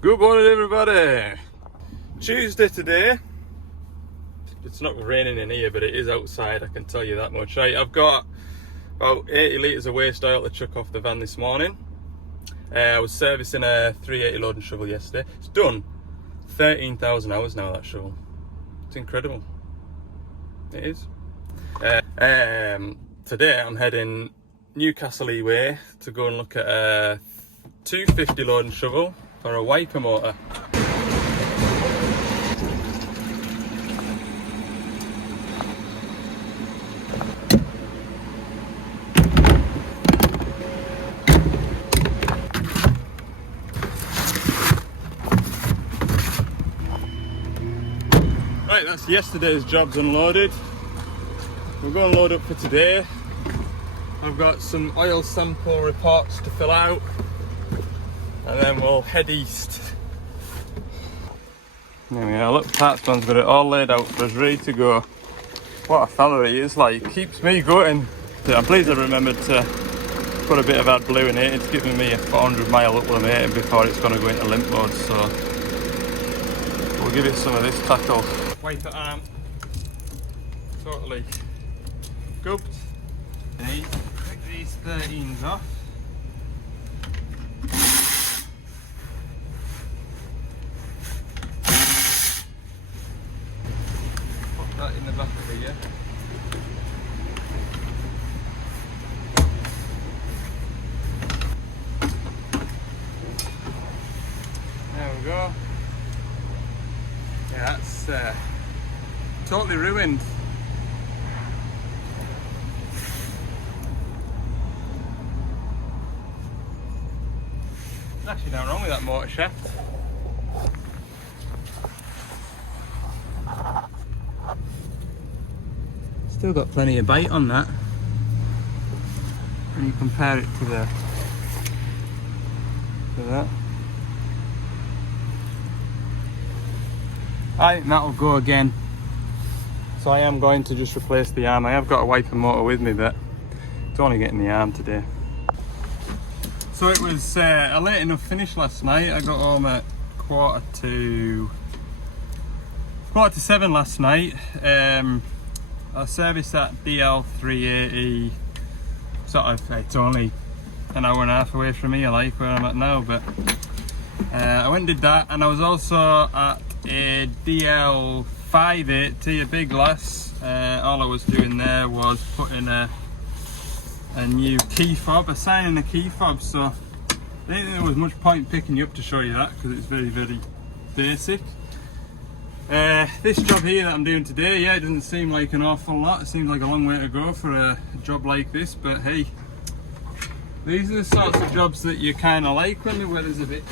Good morning, everybody. Tuesday today. It's not raining in here, but it is outside, I can tell you that much. Right, I've got about 80 litres of waste oil to chuck off the van this morning. I was servicing a 380 loading shovel yesterday. It's done 13,000 hours now, that shovel. It's incredible. It is. Today I'm heading Newcastle way to go and look at a 250 loading shovel for a wiper motor. Right, that's yesterday's jobs unloaded. We're going to load up for today. I've got some oil sample reports to fill out and then we'll head east. There we are, look, parts man's got it all laid out for us, ready to go. What a fella he is, like, keeps me going. I'm pleased I remembered to put a bit of AdBlue in it. It's giving me a 400 mile upload before it's going to go into limp mode, so we'll give it some of this tackle. Wiper arm, totally gubbed. Take these 13s off. Put that in the back of here. There we go. Yeah, that's totally ruined. There's actually nothing wrong with that motor shaft. Still got plenty of bite on that when you compare it to that. I think that'll go again. So I am going to just replace the arm. I have got a wiper motor with me, but it's only getting the arm today. So it was a late enough finish last night. I got home at quarter to 7 last night. I serviced that DL380. Sort of, it's only an hour and a half away from here, like where I'm at now. But I went and did that, and I was also at a DL580, a big glass. All I was doing there was putting a new key fob, assigning a key fob, so I didn't think there was much point picking you up to show you that because it's very, very basic. This job here that I'm doing today, yeah, it doesn't seem like an awful lot. It seems like a long way to go for a job like this, but hey, these are the sorts of jobs that you kind of like when the weather's a bit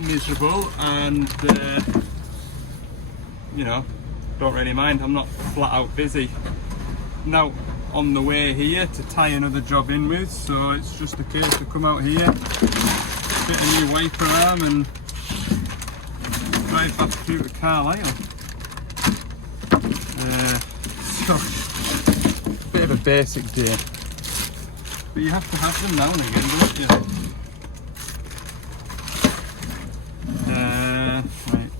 miserable and you know, don't really mind. I'm not flat out busy. Now on the way here to tie another job in with, so it's just a case to come out here, fit a new wiper arm and drive back through to Carlisle. So, bit of a basic day, but you have to have them now and again, don't you? Right.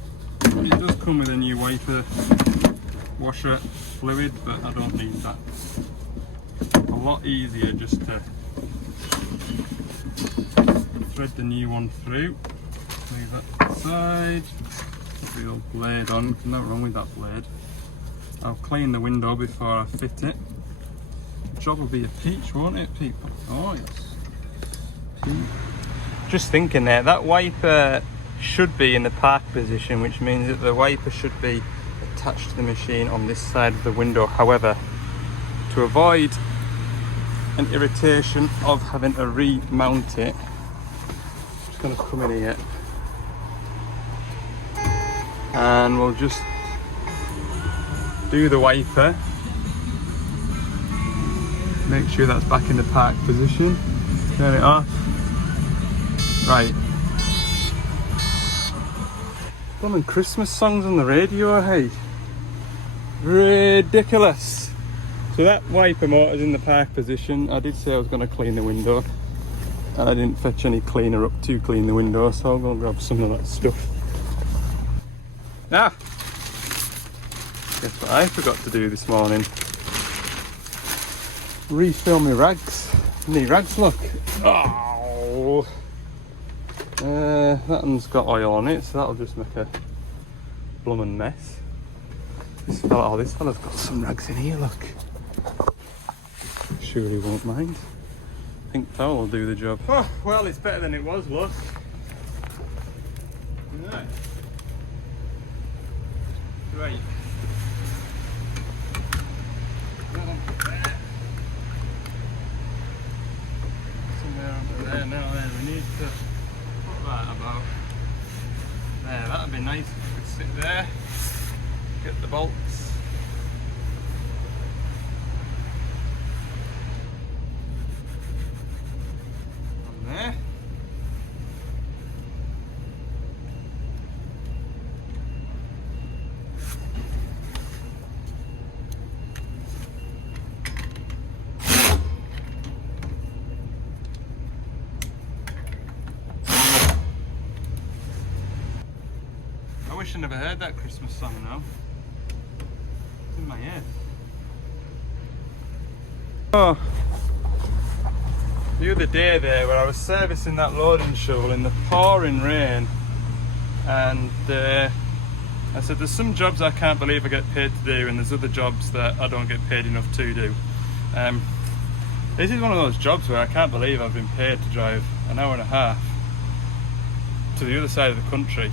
It does come with a new wiper washer fluid, but I don't need that. A lot easier just to thread the new one through. Leave that aside. Put the old blade on. Nothing wrong with that blade. I'll clean the window before I fit it. The job will be a peach, won't it, people? Oh yes. Peach. Just thinking there, that wiper should be in the park position, which means that the wiper should be attached to the machine on this side of the window. However, to avoid an irritation of having to remount it, I'm just going to come in here and we'll just do the wiper, make sure that's back in the park position, turn it off. Right, blooming Christmas songs on the radio, hey, ridiculous. So that wiper motor's in the park position. I did say I was going to clean the window. and I didn't fetch any cleaner up to clean the window, so I'll go and grab some of that stuff. Ah! Guess what I forgot to do this morning? Refill my rags. Knee rags, look. Oh! That one's got oil on it, so that'll just make a bloomin' mess. This fella's got some rags in here, look. Sure he won't mind. I think towel will do the job. Oh, well, it's better than it was, look. Right. Right. Somewhere under there, now then, we need to put that about there. That'd be nice if we could sit there, get the bolts. On there. I wish I never heard that Christmas song now. It's in my head. Oh, the other day there where I was servicing that loading shovel in the pouring rain, and I said there's some jobs I can't believe I get paid to do, and there's other jobs that I don't get paid enough to do. This is one of those jobs where I can't believe I've been paid to drive an hour and a half to the other side of the country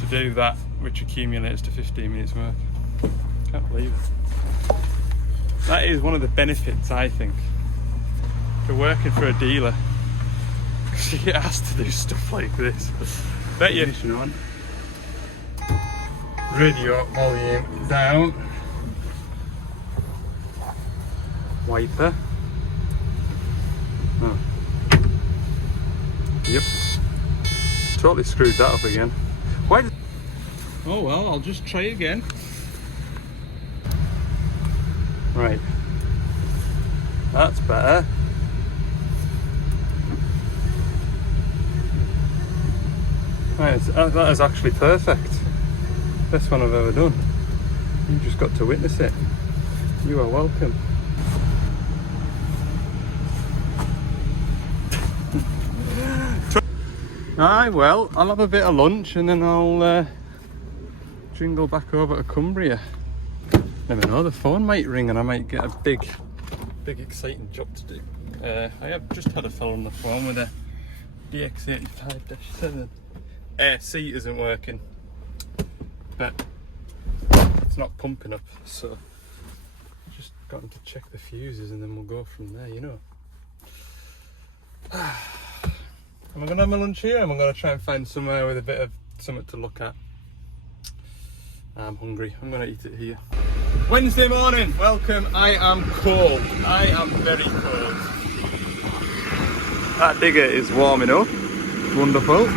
to do that, which accumulates to 15 minutes work. Can't believe it. That is one of the benefits, I think, for working for a dealer, because you get asked to do stuff like this. Bet you on. Radio volume down. Wiper. Oh. Yep. Totally screwed that up again. Why did... Oh well, I'll just try again. Right. That's better. Right, that is actually perfect. Best one I've ever done. You just got to witness it. You are welcome. Aye, well, I'll have a bit of lunch and then I'll jingle back over to Cumbria. Never know, the phone might ring and I might get a big exciting job to do. I have just had a fella on the phone with a DX85-7. Air seat isn't working, but it's not pumping up, so just got to check the fuses and then we'll go from there, you know. Am I going to have my lunch here? Am I going to try and find somewhere with a bit of something to look at? I'm hungry. I'm going to eat it here. Wednesday morning, welcome. I am cold. I am very cold. That digger is warming up. Wonderful.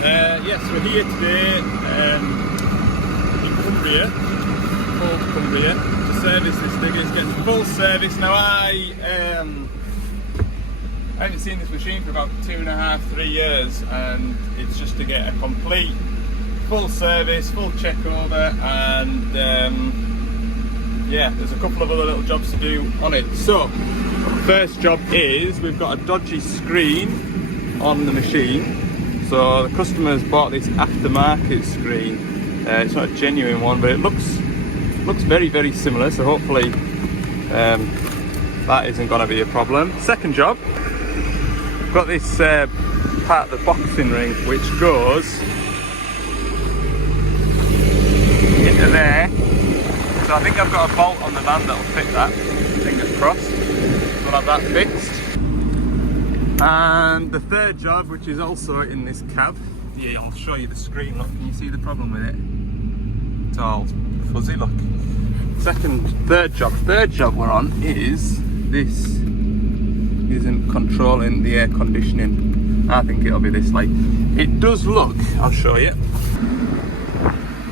Yes, we're here today in Cumbria, old Cumbria, to service this digger. It's getting full service. Now I haven't seen this machine for about 2.5, 3 years, and it's just to get a complete full service, full check over, and yeah, there's a couple of other little jobs to do on it. So, first job is we've got a dodgy screen on the machine. So the customer's bought this aftermarket screen. It's not a genuine one, but it looks very, very similar. So hopefully that isn't going to be a problem. Second job, we've got this part of the boxing ring which goes into there. So I think I've got a bolt on the van that'll fit that. Fingers crossed. We'll have that fixed. And the third job, which is also in this cab, yeah, I'll show you the screen. Look, can you see the problem with it? It's all fuzzy, look. Third job we're on is this isn't controlling the air conditioning. I think it'll be this light. It does look, I'll show you.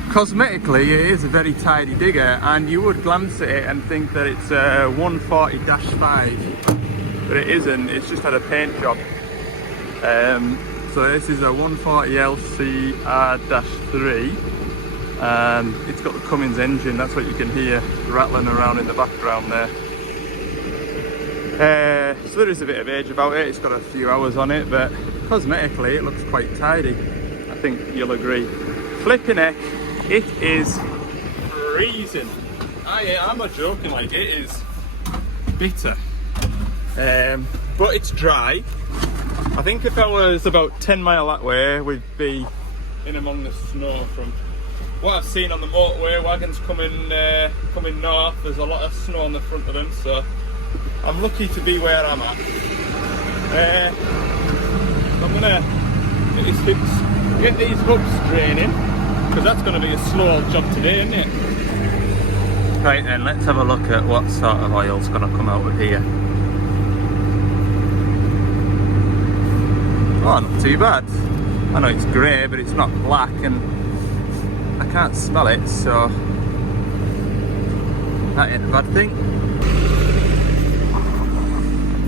Cosmetically, it is a very tidy digger, and you would glance at it and think that it's a 140-5. but it isn't. It's just had a paint job. So this is a 140 LCR-3, and it's got the Cummins engine. That's what you can hear rattling around in the background there. So there is a bit of age about it. It's got a few hours on it, but cosmetically it looks quite tidy. I think you'll agree. Flipping heck, it is freezing. I'm not joking, like, it is bitter. But it's dry. I think if I was about 10 mile that way, we'd be in among the snow. From what I've seen on the motorway, wagons coming north, there's a lot of snow on the front of them, so I'm lucky to be where I'm at. I'm gonna get these hubs draining, because that's going to be a slow old job today, isn't it? Right then, let's have a look at what sort of oil's going to come out of here. Oh, not too bad. I know it's grey, but it's not black, and I can't smell it, so that ain't a bad thing.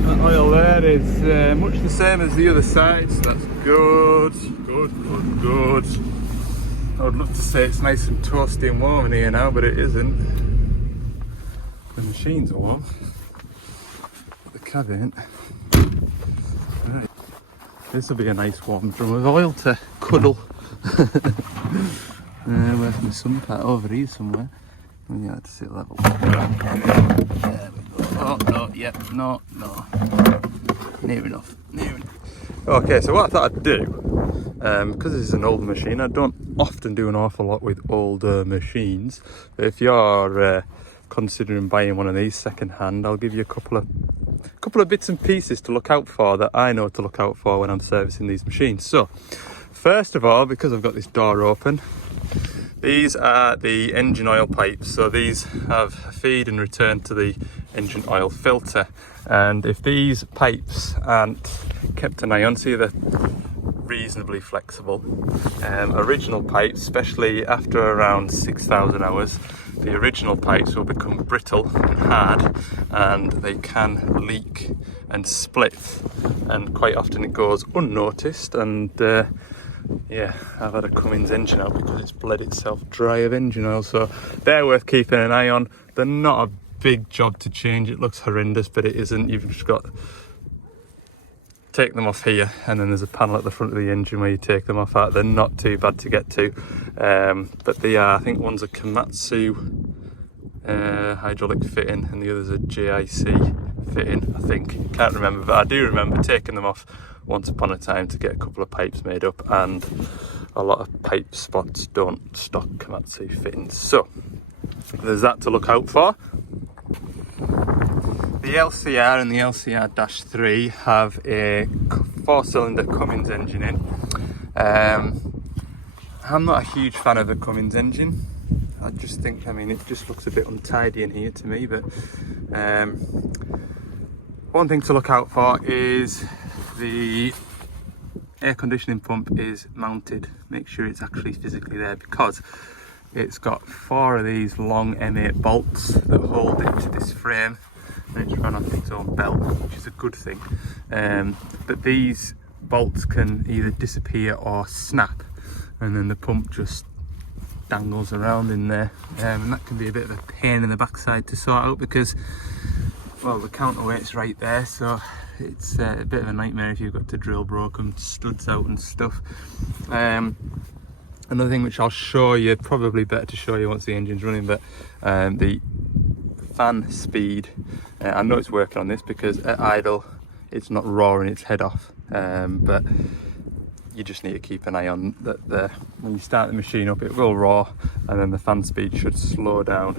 That oil there is much the same as the other side, so that's good. Good. I would love to say it's nice and toasty and warm in here now, but it isn't. The machine's warm. The cab ain't. Right. This will be a nice warm drum of oil to cuddle. Where's my sun pat? Over here somewhere. We have to sit level. There we go. Oh, no, yep, no. Near enough. Okay, so what I thought I'd do, because this is an older machine, I don't often do an awful lot with older machines, but if you're considering buying one of these second hand, I'll give you a couple of bits and pieces to look out for that I know to look out for when I'm servicing these machines. So first of all, because I've got this door open, these are the engine oil pipes. So these have feed and return to the engine oil filter, and if these pipes aren't kept an eye on, see they're reasonably flexible. Original pipes, especially after around 6,000 hours, the original pipes will become brittle and hard, and they can leak and split, and quite often it goes unnoticed. And yeah, I've had a Cummins engine out because it's bled itself dry of engine oil, so they're worth keeping an eye on. They're not a big job to change. It looks horrendous, but it isn't. You've just got take them off here, and then there's a panel at the front of the engine where you take them off at. They're not too bad to get to, but they are, I think one's a Komatsu hydraulic fitting and the other's a JIC fitting, I think. Can't remember, but I do remember taking them off once upon a time to get a couple of pipes made up, and a lot of pipe spots don't stock Komatsu fittings, so there's that to look out for. The LCR and the LCR-3 have a 4-cylinder Cummins engine in. I'm not a huge fan of the Cummins engine. I just think, it just looks a bit untidy in here to me, but one thing to look out for is the air conditioning pump is mounted. Make sure it's actually physically there, because it's got 4 of these long M8 bolts that hold it to this frame, and it's run off its own belt, which is a good thing. But these bolts can either disappear or snap, and then the pump just dangles around in there, and that can be a bit of a pain in the backside to sort out, because, well, the counterweight's right there, so it's a bit of a nightmare if you've got to drill broken studs out and stuff. Another thing which I'll show you, probably better to show you once the engine's running, but the fan speed, I know it's working on this because at idle it's not roaring its head off, but you just need to keep an eye on that. When you start the machine up, it will roar, and then the fan speed should slow down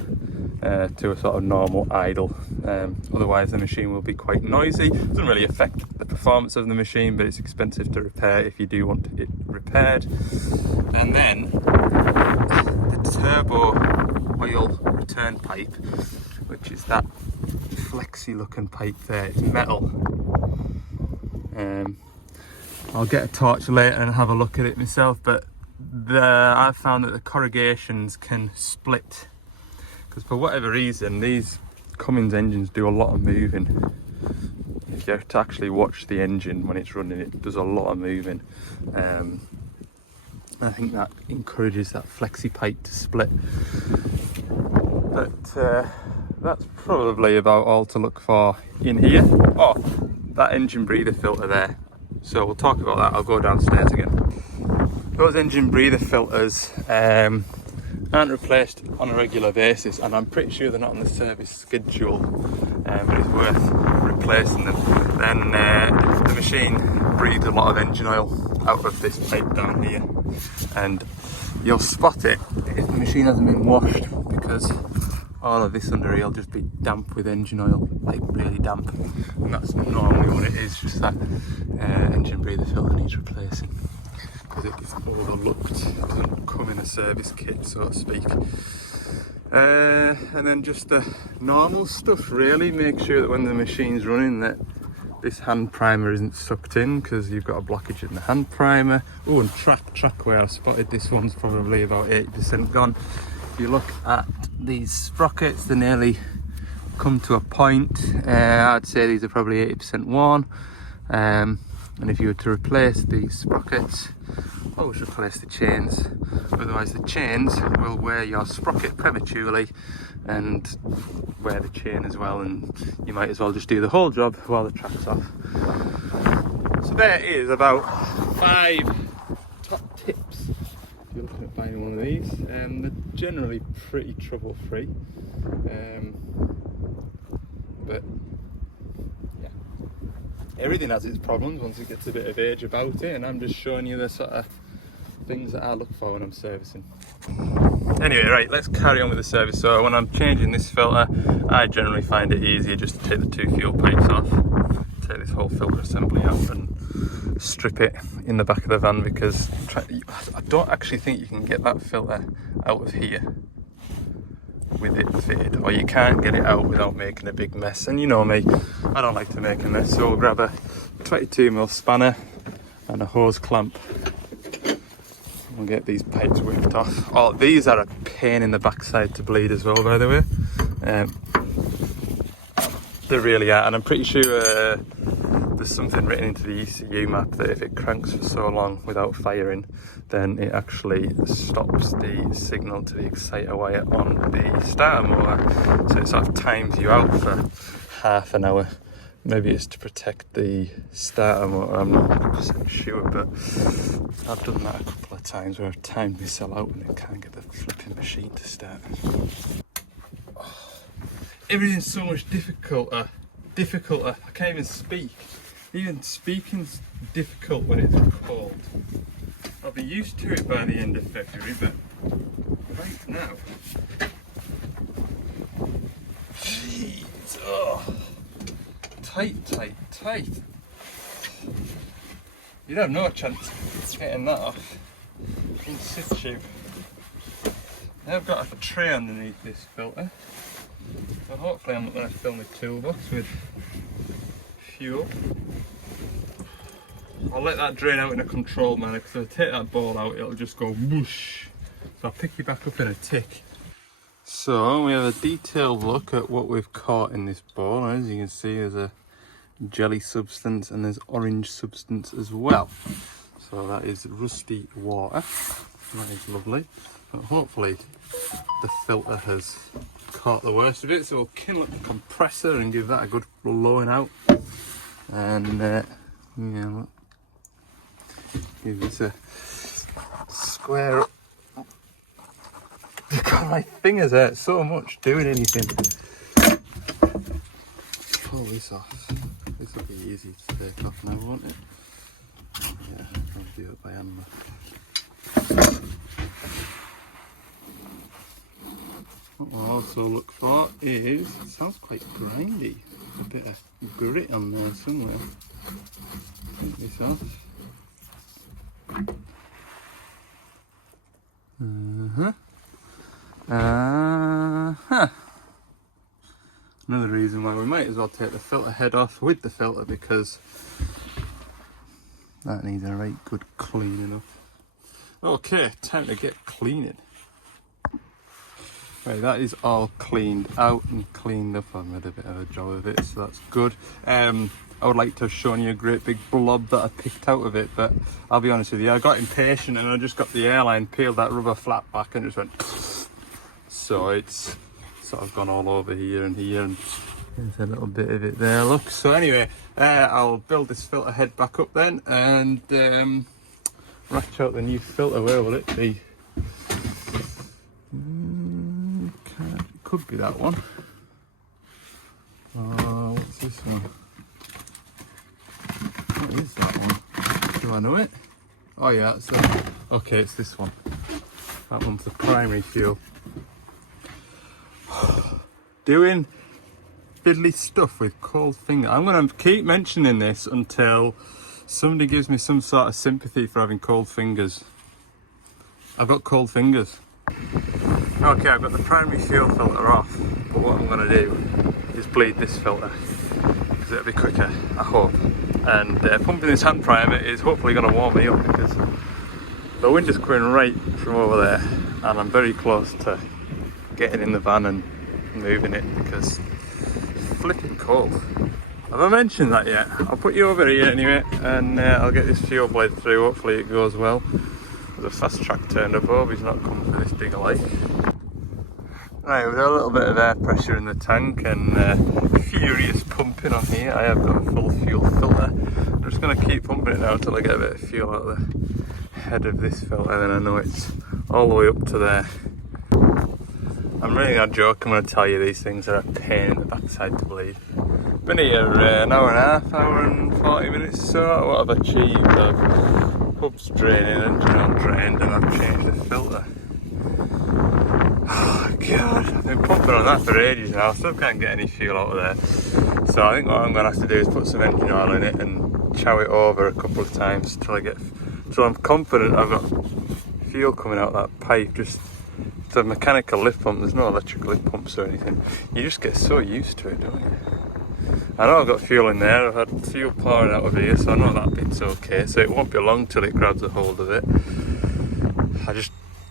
to a sort of normal idle. Otherwise the machine will be quite noisy. It doesn't really affect the performance of the machine, but it's expensive to repair if you do want it repaired. And then the turbo oil return pipe, which is that flexy looking pipe there, it's metal. I'll get a torch later and have a look at it myself, but I've found that the corrugations can split, because for whatever reason these Cummins engines do a lot of moving. if you have to actually watch the engine when it's running, it does a lot of moving. I think that encourages that flexi pipe to split. But that's probably about all to look for in here. Oh, that engine breather filter there. So we'll talk about that. I'll go downstairs again. Those engine breather filters aren't replaced on a regular basis, and I'm pretty sure they're not on the service schedule, but it's worth replacing them. Then the machine breathes a lot of engine oil out of this pipe down here, and you'll spot it if the machine hasn't been washed, because all of this under here will just be damp with engine oil, like really damp, and that's normally what it is, just that engine breather filter needs replacing because it's overlooked. It doesn't come in a service kit, so to speak. And then just the normal stuff really, make sure that when the machine's running that this hand primer isn't sucked in, because you've got a blockage in the hand primer. Oh, and track where I spotted this one's probably about 80% gone. If you look at these sprockets, they nearly come to a point. I'd say these are probably 80% worn. And if you were to replace these sprockets, always replace the chains. Otherwise the chains will wear your sprocket prematurely and wear the chain as well, and you might as well just do the whole job while the track's off. So there is about 5 top tips if you're looking at buying one of these. They're generally pretty trouble free, but yeah, everything has its problems once it gets a bit of age about it, and I'm just showing you the sort of things that I look for when I'm servicing. Anyway, right, let's carry on with the service. So when I'm changing this filter, I generally find it easier just to take the 2 fuel pipes off, take this whole filter assembly out and strip it in the back of the van, because I don't actually think you can get that filter out of here with it fitted, or you can't get it out without making a big mess. And you know me, I don't like to make a mess, so we'll grab a 22mm spanner and a hose clamp. We'll get these pipes whipped off. Oh, these are a pain in the backside to bleed as well, by the way. They really are, and I'm pretty sure there's something written into the ECU map that if it cranks for so long without firing, then it actually stops the signal to the exciter wire on the starter motor. So it sort of times you out for half an hour. Maybe it's to protect the starter motor, I'm not 100% sure, but I've done that a couple of times where I've timed myself out and it can't get the flipping machine to start. Oh, everything's so much difficulter. I can't even speak. Even speaking's difficult when it's cold. I'll be used to it by the end of February, but right now, jeez, oh. Tight. You'd have no chance of getting that off in situ. I've got a tray underneath this filter, so hopefully I'm not going to fill my toolbox with fuel. I'll let that drain out in a controlled manner, because if I take that ball out it'll just go whoosh. So I'll pick you back up in a tick. So we have a detailed look at what we've caught in this ball. As you can see, there's a jelly substance and there's orange substance as well. So that is rusty water. That is lovely. But hopefully the filter has caught the worst of it. So we'll kindle up the compressor and give that a good blowing out. And yeah, look, give this a square up. God, my fingers hurt so much doing anything. Pull this off. This will be easy to take off now, won't it? Yeah, I'll do it by hand. What we'll also look for is, it sounds quite grindy. A bit of grit on there somewhere. Take this off. Another reason why we might as well take the filter head off with the filter, because that needs a right good cleaning up. Okay, time to get cleaning. Right, that is all cleaned out and cleaned up. I made a bit of a job of it, so that's good. I would like to have shown you a great big blob that I picked out of it, but I'll be honest with you, I got impatient and I just got the airline, peeled that rubber flat back and just went so it's sort of gone all over here, and there's a little bit of it there, look. So anyway, I'll build this filter head back up then and ratchet out the new filter. Where will it be? Could be that one. What's this one? What is that one? Do I know it? Oh yeah, it's okay, it's this one. That one's the primary fuel. Doing fiddly stuff with cold finger. I'm going to keep mentioning this until somebody gives me some sort of sympathy for having cold fingers. I've got cold fingers. Okay, I've got the primary fuel filter off, but what I'm going to do is bleed this filter because it'll be quicker, I hope. And pumping this hand primer is hopefully going to warm me up because the wind is coming right from over there and I'm very close to getting in the van and moving it because it's flipping cold. Have I mentioned that yet? I'll put you over here anyway and I'll get this fuel blade through, hopefully it goes well. There's a fast track turned up, hope he's not coming for this digger like. Right, we've got a little bit of air pressure in the tank and furious pumping on here. I have got a full fuel filter. I'm just going to keep pumping it now until I get a bit of fuel out of the head of this filter, then I know it's all the way up to there. I'm really not joking when I tell you these things are a pain in the backside to bleed. Been here an hour and a half, hour and 40 minutes or so. What I've achieved, I've hubs draining, engine oil drained, and I've changed the filter. Oh god, I've been pumping on that for ages now, I still can't get any fuel out of there. So I think what I'm going to have to do is put some engine oil in it and chow it over a couple of times till I'm confident I've got fuel coming out that pipe. Just it's a mechanical lift pump, there's no electrical lift pumps or anything. You just get so used to it, don't you? I know I've got fuel in there, I've had fuel pouring out of here, so I know that bit's okay, so it won't be long till it grabs a hold of it.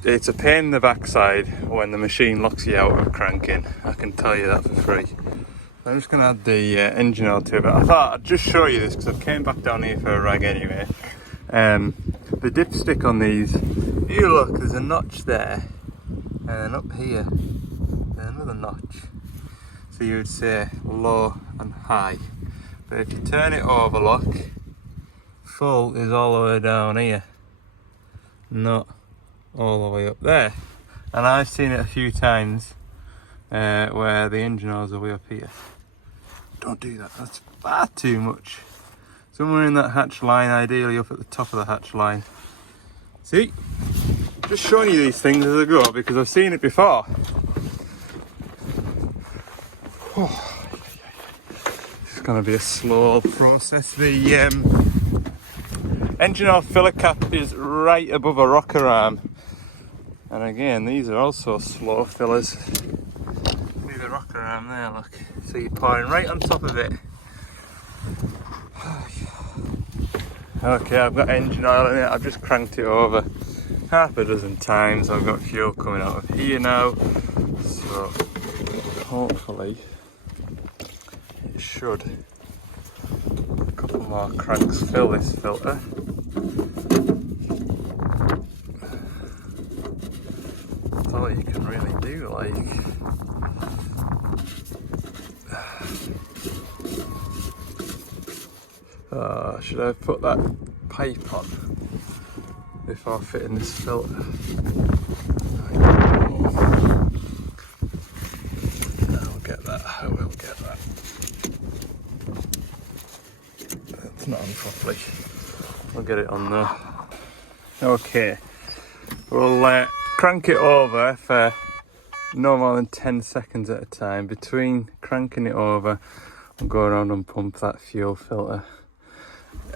It's a pain in the backside when the machine locks you out of cranking, I can tell you that for free. I'm just going to add the engine oil to it, but I thought I'd just show you this because I came back down here for a rag anyway. The dipstick on these, you look, there's a notch there, and then up here, there's another notch. So you would say low and high. But if you turn it over, look, full is all the way down here, not all the way up there. And I've seen it a few times where the engine oils are way up here. Don't do that, that's far too much. Somewhere in that hatch line, ideally up at the top of the hatch line. See, just showing you these things as I go because I've seen it before. Oh, it's going to be a slow process. The engine oil filler cap is right above a rocker arm. And again, these are also slow fillers. See the rocker arm there, look. So you're pouring right on top of it. Okay, I've got engine oil in it. I've just cranked it over half a dozen times. I've got fuel coming out of here now. So hopefully it should. A couple more cranks fill this filter. That's all you can really do, like. Should I put that pipe on before fitting this filter? I'll get that, I will get that. It's not on properly. I'll get it on though. Okay, we'll crank it over for no more than 10 seconds at a time. Between cranking it over, I'll go around and pump that fuel filter.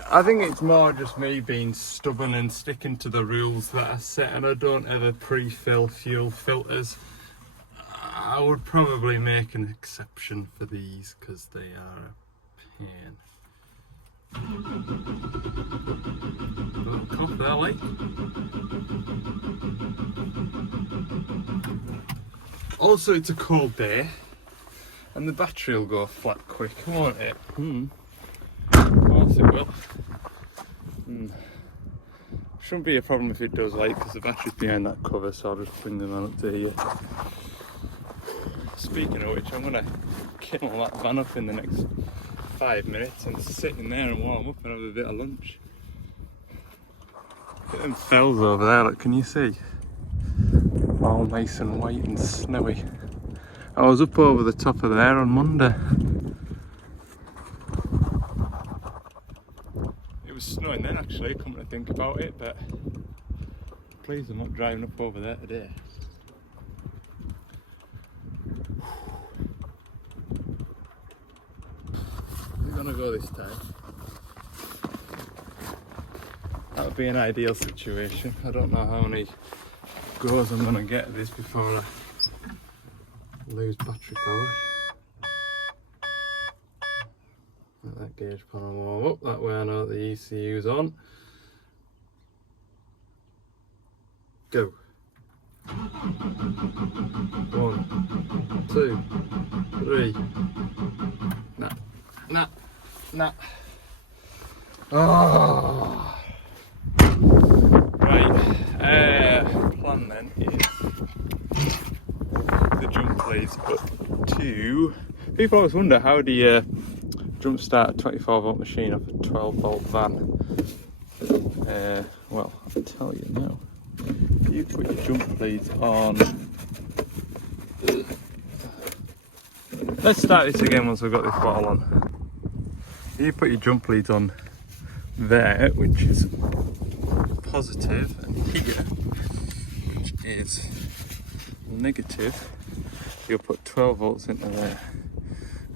I think it's more just me being stubborn and sticking to the rules that are set, and I don't ever pre-fill fuel filters. I would probably make an exception for these because they are a pain. A little cough there, like. Also, it's a cold day and the battery will go flat quick, won't it? Of course it will. Shouldn't be a problem if it does, like, because the battery's behind that cover, so I'll just bring them on up to here. Speaking of which, I'm going to kindle that van up in the next 5 minutes and sit in there and warm up and have a bit of lunch. Look at them fells over there, look, can you see? All nice and white and snowy. I was up over the top of there on Monday. It was snowing then actually, come to think about it, but pleased I'm not driving up over there today. We're gonna go this time. That would be an ideal situation. I don't know how many goes I'm gonna get this before I lose battery power. Let that gauge panel warm up, that way I know the ECU's on. Go. 1, 2, 3. Nah. Oh. Right, plan then is the jump leads up to. People always wonder, how do you jump start a 24 volt machine off a 12 volt van? Well, I'll tell you now. You put your jump leads on. Let's start this again once we've got this bottle on. You put your jump leads on there, which is positive, and here, which is negative. You'll put 12 volts into there,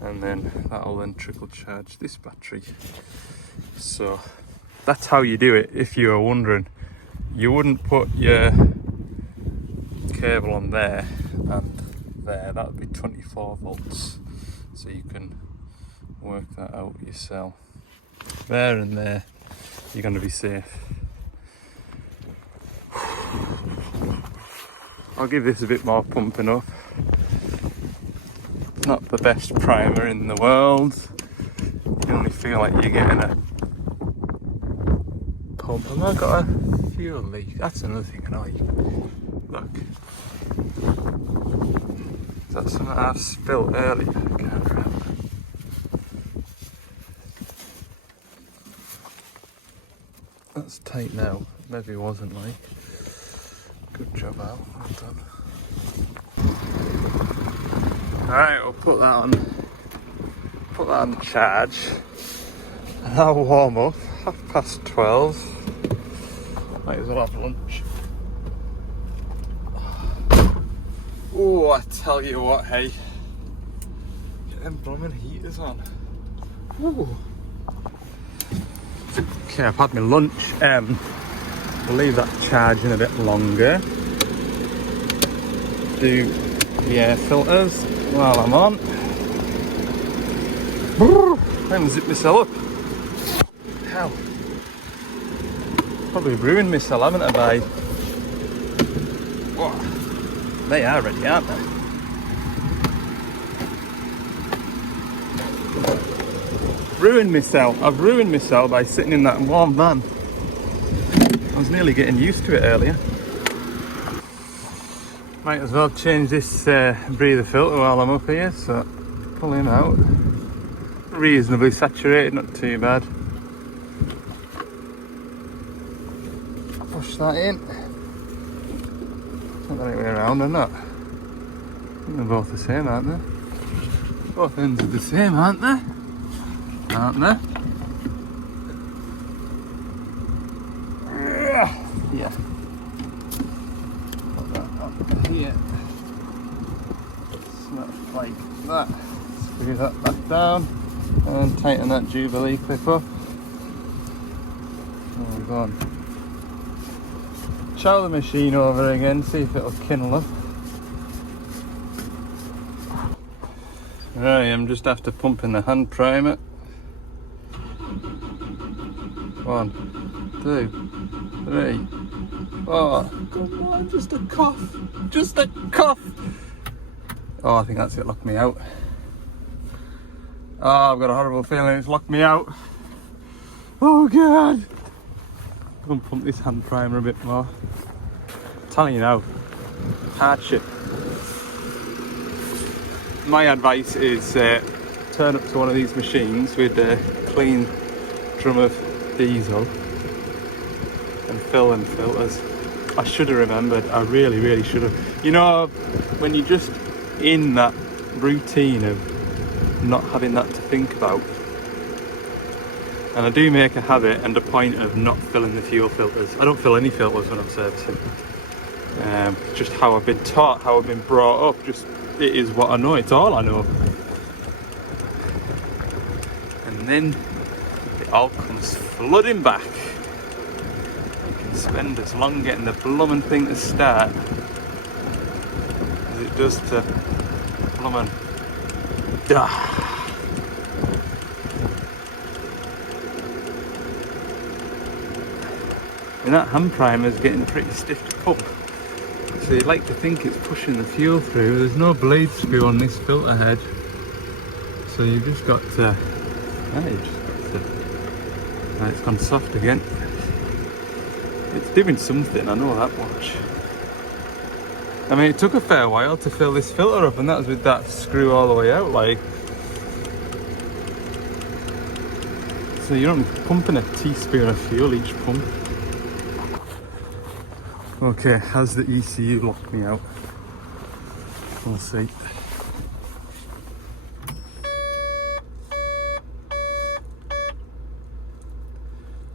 and then that'll then trickle charge this battery. So that's how you do it. If you are wondering, you wouldn't put your cable on there and there, that would be 24 volts, so you can work that out yourself. There and there, you're going to be safe. I'll give this a bit more pumping up. Not the best primer in the world. You only feel like you're getting a pump. Have I got a fuel leak? That's another thing I like. Look. Is that something I've spilt earlier? I can't remember. That's tight now. Maybe it wasn't like. Good job, Al. Well done. Alright, we'll put that on charge, and I'll warm up. 12:30. Might as well have lunch. Oh, I tell you what, hey. Get them blooming heaters on. Ooh. Okay, I've had my lunch. We'll leave that charging a bit longer. Do the air filters while I'm on. Then zip myself up. Hell. Probably ruined myself, haven't I, by... Whoa. They are ready, aren't they? Ruined myself. I've ruined myself by sitting in that warm van. I was nearly getting used to it earlier. Might as well change this breather filter while I'm up here, so pull him out. Reasonably saturated, not too bad. Push that in. Not the right way around, or not? I think they're both the same, aren't they? Both ends are the same, aren't they? Aren't they? Yeah. Put that up here. Snap like that. Screw that back down and tighten that Jubilee clip up. There we go. Chow the machine over again, see if it'll kindle up. Right, I'm just after pumping the hand primer. 1, 2, 3, 4. Come on, just a cough. Just a cough. Oh, I think that's it, locked me out. Oh, I've got a horrible feeling it's locked me out. Oh god! Go and pump this hand primer a bit more. I'm telling you now, hardship. My advice is turn up to one of these machines with a clean drum of diesel and fill them filters. I should have remembered, I really should have. You know, when you're just in that routine of not having that to think about, and I do make a habit and a point of not filling the fuel filters. I don't fill any filters when I'm servicing. It's just how I've been taught, how I've been brought up. Just, it is what I know, it's all I know. And then it all comes flooding back. You can spend as long getting the blooming thing to start as it does to blooming die. And that hand primer is getting pretty stiff to pump. So you'd like to think it's pushing the fuel through. There's no blade screw on this filter head. So you've just got to... it's gone soft again. It's doing something, I know that much. I mean, it took a fair while to fill this filter up, and that was with that screw all the way out, like. So you're only pumping a teaspoon of fuel each pump. Okay, has the ECU locked me out? We'll see.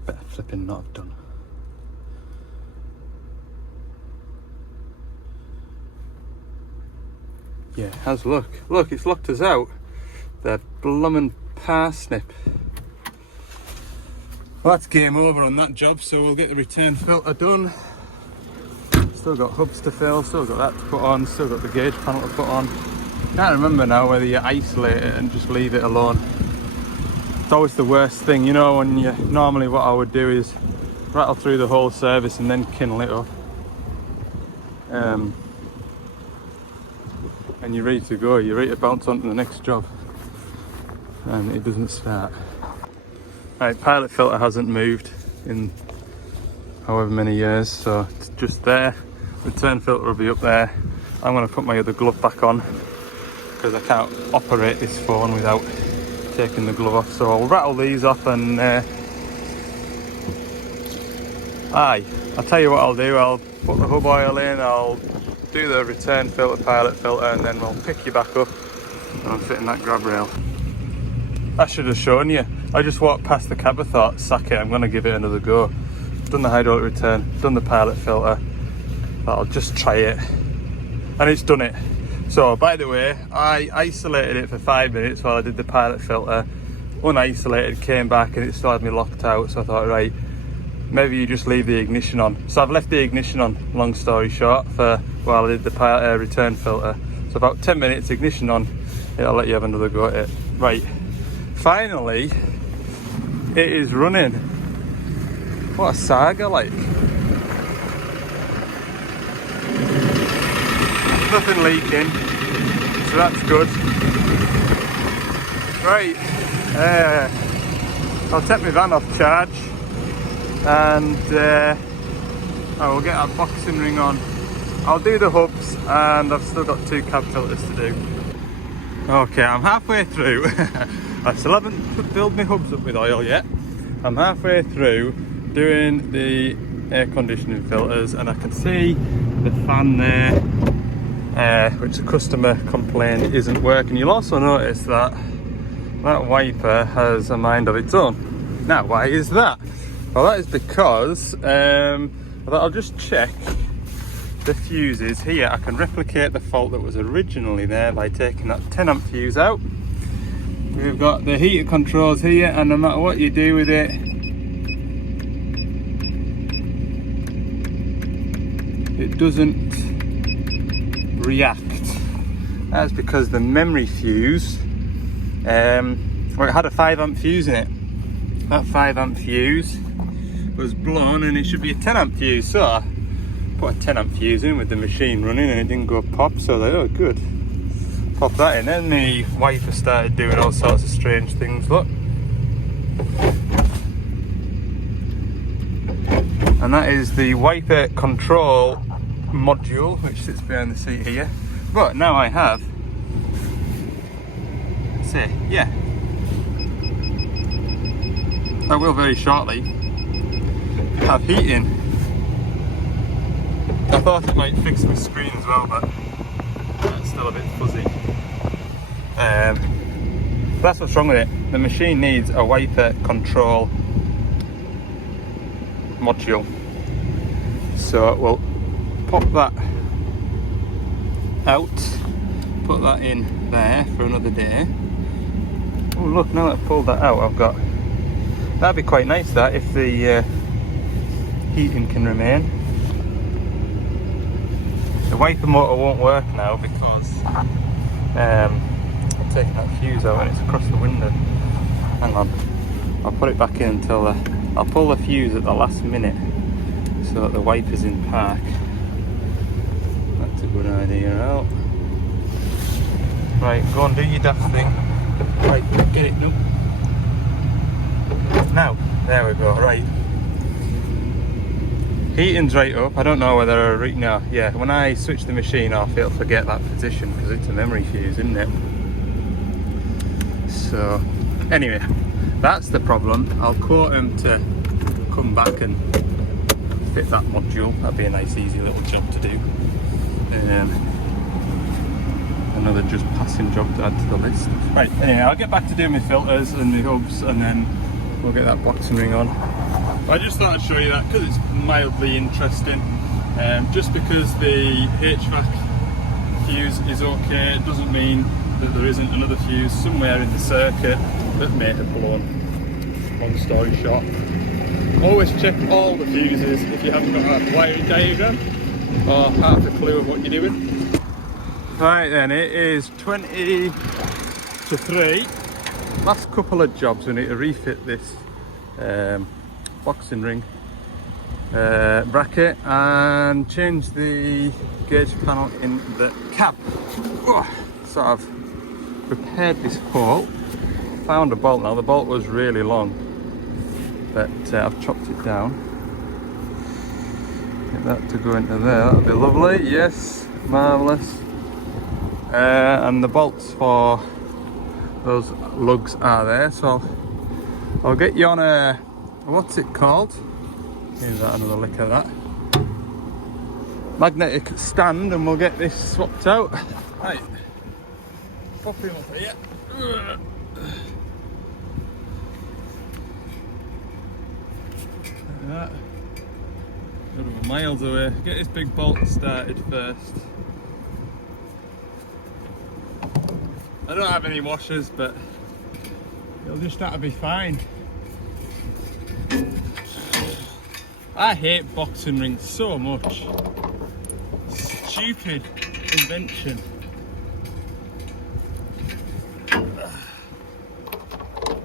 Better flipping not have done. Yeah, it has. Look, it's locked us out. The bloomin' parsnip. Well, that's game over on that job, so we'll get the return filter done. Still got hubs to fill, still got that to put on, still got the gauge panel to put on. Can't remember now whether you isolate it and just leave it alone. It's always the worst thing, you know, when you normally what I would do is rattle through the whole service and then kindle it up. And you're ready to go, you're ready to bounce on to the next job. And it doesn't start. Right, pilot filter hasn't moved in however many years, so it's just there. Return filter will be up there. I'm going to put my other glove back on because I can't operate this phone without taking the glove off. So I'll rattle these off and I'll tell you what I'll do. I'll put the hub oil in, I'll do the return filter, pilot filter, and then we'll pick you back up and I'm fitting that grab rail. I should have shown you. I just walked past the cab, I thought, sack it, I'm going to give it another go. Done the hydraulic return, done the pilot filter. I'll just try it, and it's done it. So by the way, I isolated it for 5 minutes while I did the pilot filter, unisolated, came back and it still had me locked out. So I thought, right, maybe you just leave the ignition on. So I've left the ignition on, long story short, for while I did the pilot return filter. So about 10 minutes ignition on, it'll let you have another go at it. Right, finally it is running. What a saga, like. Nothing leaking, so that's good. Right, I'll take my van off charge and I will get that boxing ring on. I'll do the hubs and I've still got 2 cab filters to do. Okay, I'm halfway through. I still haven't filled my hubs up with oil yet. I'm halfway through doing the air conditioning filters and I can see the fan there, which the customer complained isn't working. You'll also notice that that wiper has a mind of its own. Now, why is that? Well, that is because I'll just check the fuses here. I can replicate the fault that was originally there by taking that 10 amp fuse out. We've got the heater controls here, and no matter what you do with it, it doesn't react. That's because the memory fuse, well, it had a 5 amp fuse in it. That 5 amp fuse was blown and it should be a 10 amp fuse. So I put a 10 amp fuse in with the machine running and it didn't go pop, so they, oh good. Pop that in, then the wiper started doing all sorts of strange things, look. and that is the wiper control module, which sits behind the seat here. But now I have, yeah, I will very shortly have heating. I thought it might fix my screen as well, but it's still a bit fuzzy. That's what's wrong with it. The machine needs a wiper control module. So we'll pop that out, put that in there for another day. Oh look, now that I've pulled that out, I've got, that'd be quite nice that, if the heating can remain. The wiper motor won't work now because I've taken that fuse out and it's across the window. Hang on, I'll put it back in until I'll pull the fuse at the last minute so that the wiper's in park. That's a good idea out. Right, go and do your daft thing. Right, get it, no. Now, there we go, right. Heating's right up. I don't know whether no, yeah, when I switch the machine off it'll forget that position because it's a memory fuse, isn't it? So anyway, that's the problem. I'll quote him to come back and fit that module. That'd be a nice easy little job to do. Another just passing job to add to the list. Right, anyway, I'll get back to doing my filters and my hubs and then we'll get that boxing ring on. I just thought I'd show you that because it's mildly interesting. Just because the HVAC fuse is okay, it doesn't mean that there isn't another fuse somewhere in the circuit that may have blown. Long story short. Always check all the fuses if you haven't got a wiring diagram or half a clue of what you're doing. Right then, it is 20 to 3. Last couple of jobs, we need to refit this boxing ring bracket and change the gauge panel in the cab. So I've prepared this hole, found a bolt now. The bolt was really long, but I've chopped it down. Get that to go into there, that'll be lovely. Yes, marvellous. And the bolts for those lugs are there, so I'll get you on a, what's it called? Here's that, another lick of that. Magnetic stand, and we'll get this swapped out. Right, pop him up here. Like that. We're miles away. Get this big bolt started first. I don't have any washers, but it'll just have to be fine. I hate boxing rings so much. Stupid invention.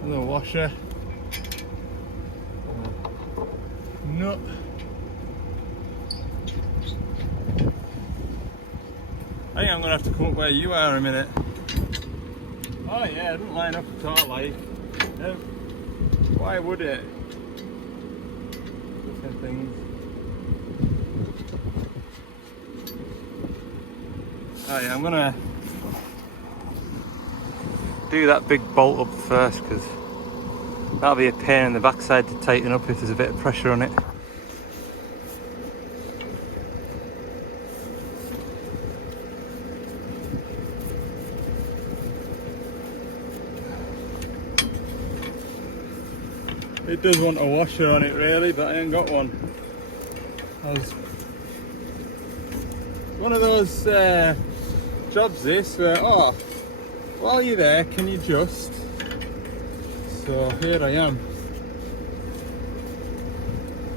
Another washer. Nut. I think I'm gonna have to come up where you are a minute. Oh yeah, it doesn't line up at all, like. No. Why would it? Different things. Oh yeah, I'm gonna do that big bolt up first because that'll be a pain in the backside to tighten up if there's a bit of pressure on it. It does want a washer on it really, but I ain't got one. It's one of those jobs this where, oh, while you're there, can you just? So here I am.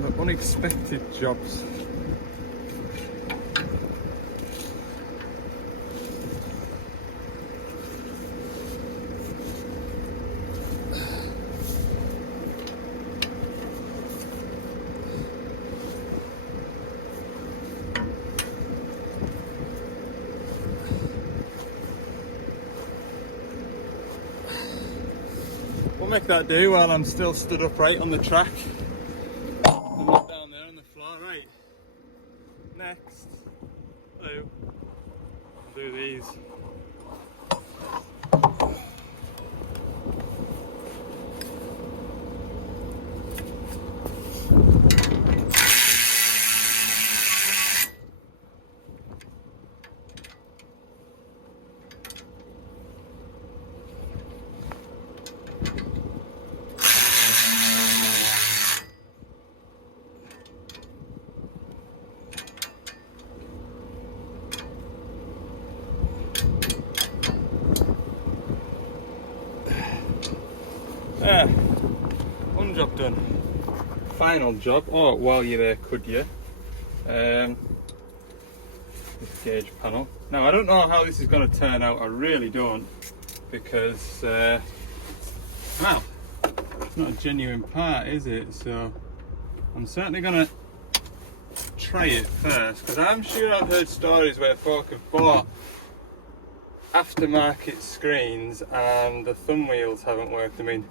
The unexpected jobs. We'll make that do while I'm still stood upright on the track. I'm not down there on the floor. first. Hello. I'll do these. One job done. Final job. Oh, while you're there, could you? This gauge panel. Now, I don't know how this is going to turn out. I really don't, because well, it's not a genuine part, is it? So I'm certainly going to try it first, because I'm sure I've heard stories where folk have bought aftermarket screens and the thumb wheels haven't worked. I mean,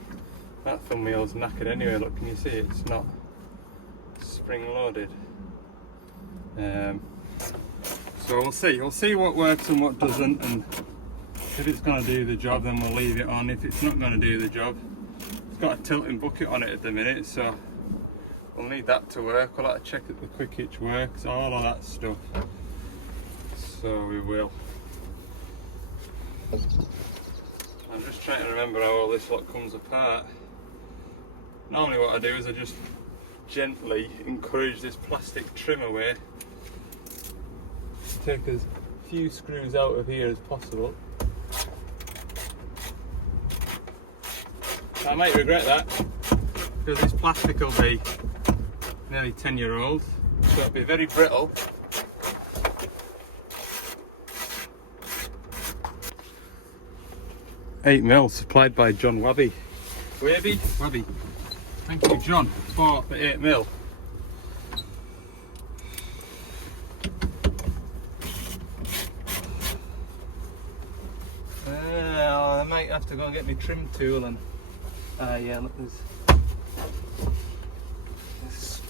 that thumb wheel's knackered anyway. Look, can you see it's not spring loaded? So we'll see what works and what doesn't, and if it's going to do the job then we'll leave it on. If it's not going to do the job, it's got a tilting bucket on it at the minute, so we'll need that to work. We'll have to check that the quick hitch works, all of that stuff, so we will. I'm just trying to remember how all this lot comes apart. Normally what I do is I just gently encourage this plastic trim away. Take as few screws out of here as possible. I might regret that, because this plastic will be nearly 10-year-old, so it'll be very brittle. 8mm supplied by John Wabby. Wabby. Thank you, John, for the 8mm. I might have to go and get my trim tool and yeah, look, there's this.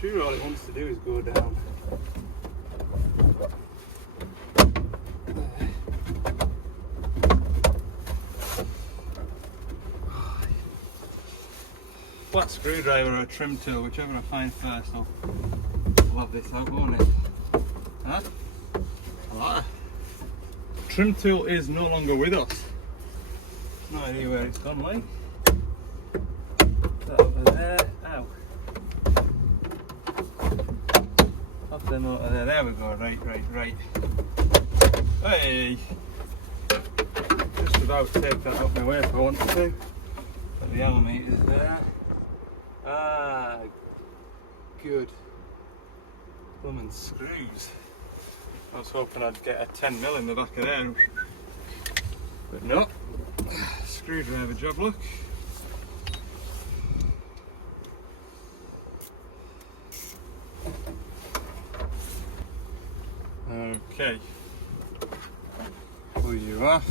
Sure, all it wants to do is go down. Flat screwdriver or a trim tool, whichever I find first, I'll have this out, won't it? Huh? Ah. Trim tool is no longer with us. No idea where it's gone, like. That over there. Ow. Off the motor there. There we go. Right. Hey! Just about to take that up my way if I want to. But the allimeter's there. Ah, good. Blooming screws. I was hoping I'd get a 10mm in the back of there, but no. Screwdriver job, look. Okay. Pull you off.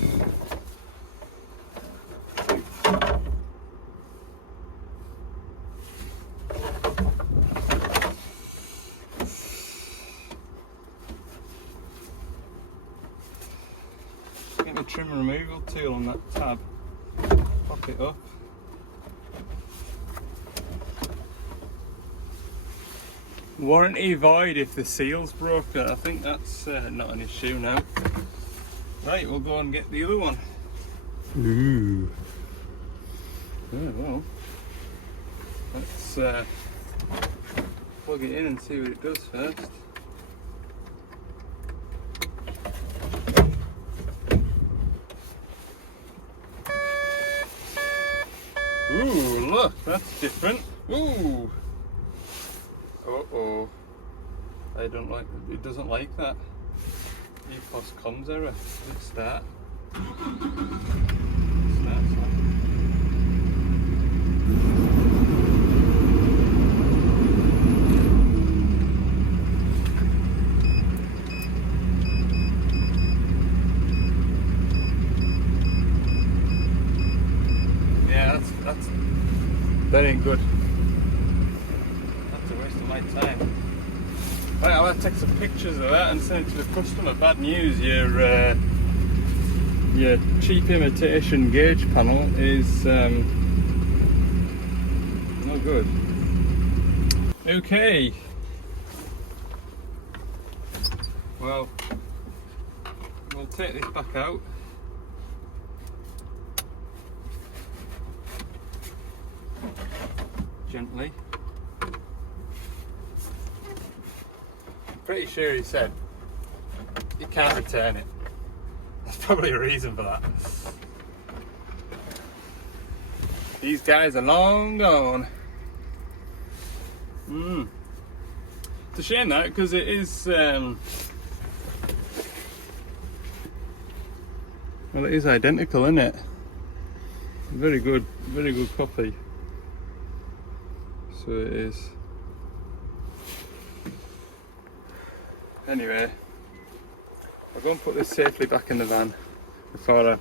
Get the trim removal tool on that tab. Pop it up. Warranty void if the seal's broken. I think that's not an issue now. Right, we'll go and get the other one. Ooh. Oh, well. Let's plug it in and see what it does first. Ooh, look, that's different. Ooh. Uh-oh. I don't like it. It doesn't like that. EPOS comms error. Let's start. That ain't good. That's a waste of my time. Right, I'll have to take some pictures of that and send it to the customer. Bad news, your cheap imitation gauge panel is no good. Okay. Well, we'll take this back out. Gently. I'm pretty sure he said you can't return it. There's probably a reason for that. These guys are long gone. It's a shame that, because it is well, it is identical, isn't it? Very good copy. So it is. Anyway, I'll go and put this safely back in the van before I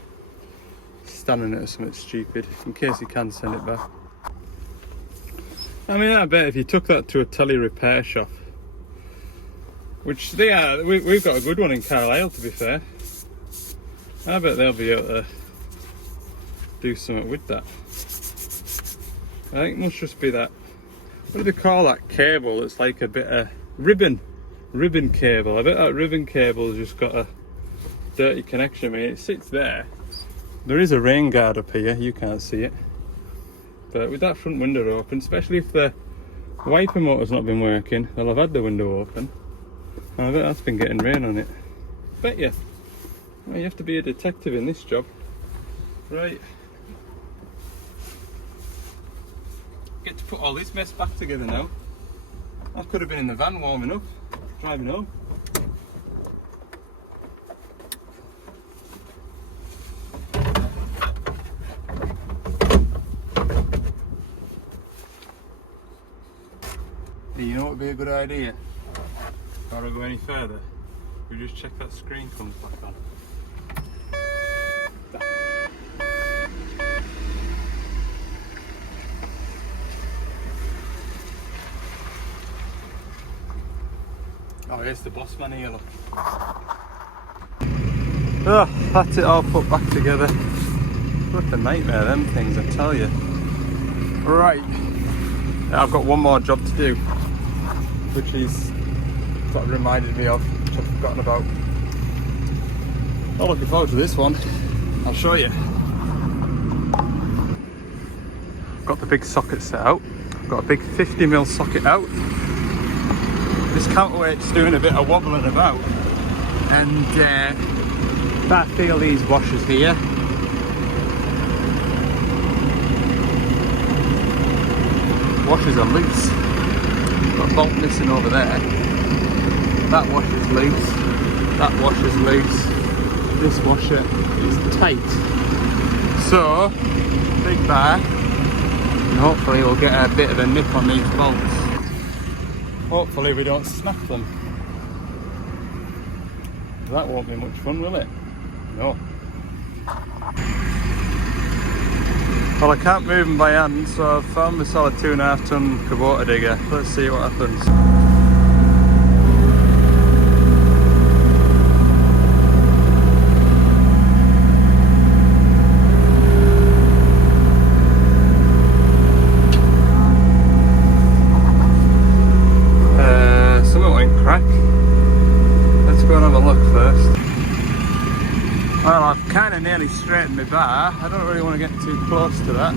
stand in it or something stupid, in case you can send it back. I mean, I bet if you took that to a tele repair shop, which they are, we've got a good one in Carlisle, to be fair, I bet they'll be able to do something with that. I think it must just be that, what do they call that cable? It's like a bit of ribbon cable. I bet that ribbon cable's just got a dirty connection. I mean, it sits there. There is a rain guard up here, you can't see it. But with that front window open, especially if the wiper motor's not been working, they'll have had the window open. And I bet that's been getting rain on it. Bet you. Well, you have to be a detective in this job. Right. Get to put all this mess back together now. I could have been in the van warming up, driving home. You know what would be a good idea? Before I go any further, we just check that screen comes back on. Oh, here's the boss man here, look. Oh, that's it all put back together. What a nightmare, them things, I tell you. Right, I've got one more job to do, which is what it reminded me of, which I've forgotten about. I'm looking forward to this one. I'll show you. Got the big socket set out. Got a big 50mm socket out. This counterweight's doing a bit of wobbling about, and I feel these washers here. Washers are loose. Got a bolt missing over there. That washer's loose. That washer's loose. This washer is tight. So, big bar, and hopefully we'll get a bit of a nip on these bolts. Hopefully we don't snap them. That won't be much fun, will it? No. Well, I can't move them by hand, so I've found myself a 2.5 ton Kubota digger. Let's see what happens. Something went crack. Let's go and have a look first. Well, I've kind of nearly straightened my bar. I don't really want to get too close to that.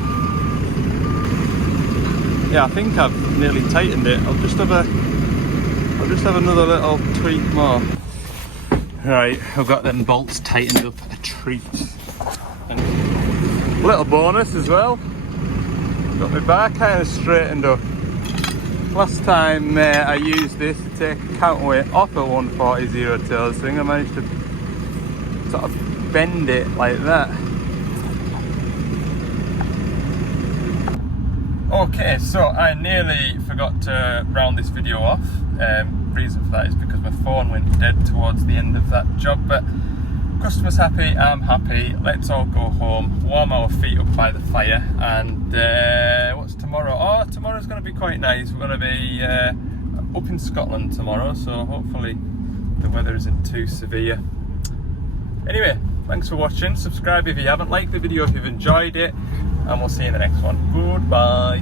Yeah, I think I've nearly tightened it. I'll just have another little tweak more. Right, I've got them bolts tightened up a treat. And a little bonus as well. Got my bar kind of straightened up. Last time I used this to take a counterweight off a 140 zero tails thing, I managed to sort of bend it like that. Okay, so I nearly forgot to round this video off. Reason for that is because my phone went dead towards the end of that job, but Customers happy, I'm happy. Let's all go home, warm our feet up by the fire, and what's tomorrow? Oh, tomorrow's going to be quite nice. We're going to be up in Scotland tomorrow, so hopefully the weather isn't too severe. Anyway, thanks for watching. Subscribe if you haven't, liked the video if you've enjoyed it, and we'll see you in the next one. Goodbye.